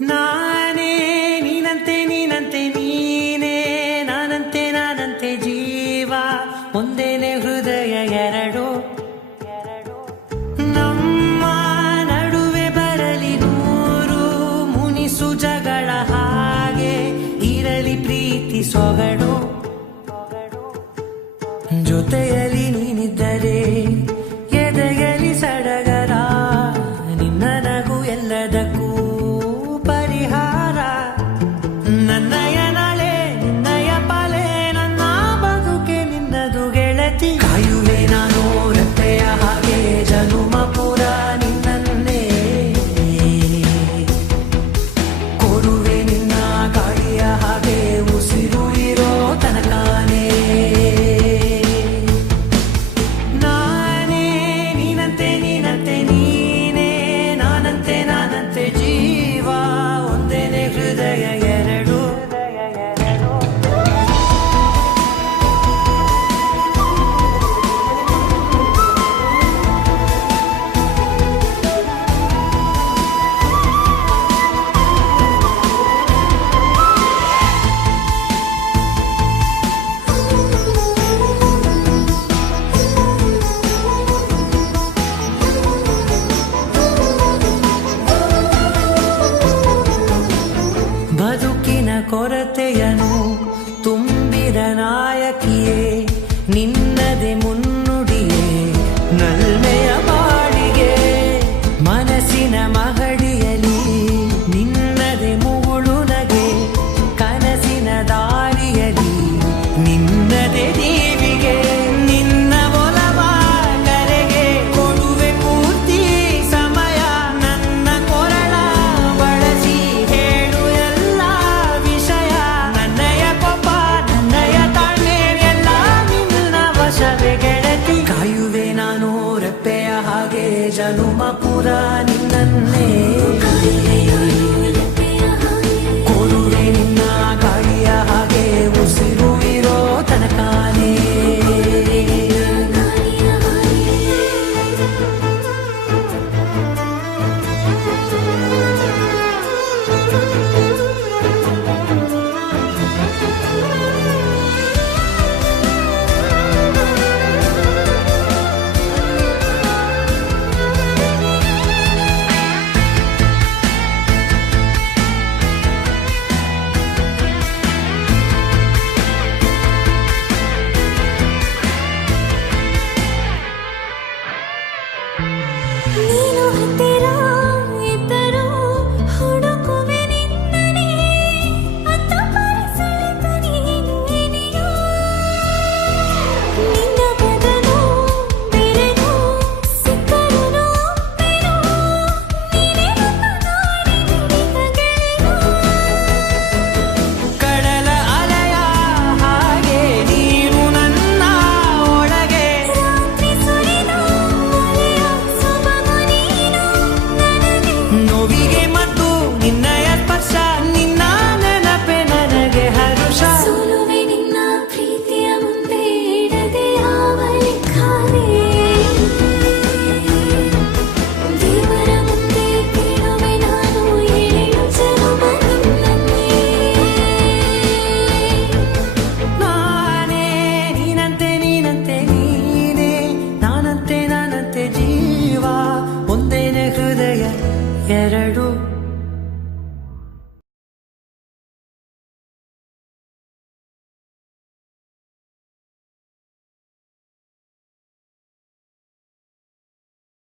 ನಾನೇ ನೀನಂತೆ ನೀನಂತೆ ನೀನೇ ನಾನಂತೆ ನಾನಂತೆ ಜೀವ ಒಂದೇನೆ ಹೃದಯ ಎರಡು ನಮ್ಮ ನಡುವೆ ಬರಲಿ ನೂರು ಮುನಿಸು ಜಗಳ ಹಾಗೆ ಇರಲಿ ಪ್ರೀತಿ ಸೊಗಡು ಜೊತೆಯಲ್ಲಿ ನೀನಿದ್ದರೆ ಎದೆಯಲಿ ಸಡಗರ ನಿನ್ನ ನಗು ಎಲ್ಲದಕ್ಕೂ ಪರಿಹಾರ ನನ್ನಯ ನಾಳೆ ನಿನ್ನಯ ಪಾಲೆ ನನ್ನ ಬದುಕೆ ನಿನ್ನದು ಗೆಳತಿ ಕಾಯುವೆ ನಾನು ರೆಪ್ಪೆಯ ಹಾಗೆ ಜನುಮ ಪುರ ನಿನ್ನನ್ನೇ ಕೊಡುವೆ ನಿನ್ನ ಗಾಳಿಯ ಹಾಗೆ ಉಸಿರು ಇರೋ ತನಕಾನೇ ನಾನೇ ನೀನಂತೆ ನೀನಂತೆ ನೀನೇ ನಾನಂತೆ ನಾನಂತೆ ಜೀವ ಒಂದೇನೆ ಹೃದಯ ಎರಡು ಬದುಕಿನ ಕೊರತೆಯನು ತುಂಬಿದ ನಾಯಕಿಯೇ ನಿನ್ನದೆ ಮುನ್ನುಡಿಯೇ ನಲ್ಮೆಯ ಬಾಳಿಗೆ ಮನಸ್ಸಿನ ಮಹಡಿಯಲಿ ನಿನ್ನದೆ ಮುಗುಳು ನಗೆ ಕನಸಿನ ದಾರಿಯಲಿ ನಿನ್ನದೆ ದೀವಿಗೆ ನಿನ್ನ ಒಲವ ಕರೆಗೆ ಕೊಡುವೆ ಪೂರ್ತಿ ಸಮಯ ನನ್ನ ಕೊರಳ ಬಳಸಿ ಹೇಳು ಎಲ್ಲ ವಿಷಯ ನನ್ನಯ ಕೋಪ ನನ್ನಯ ತಾಳ್ಮೆ ಎಲ್ಲ ನಿನ್ನ ವಶವೇ ಗೆಳತಿ ಕಾಯುವೆ ನಾನು ರೆಪ್ಪೆಯ ಹಾಗೆ ಜನುಮ ಪುರ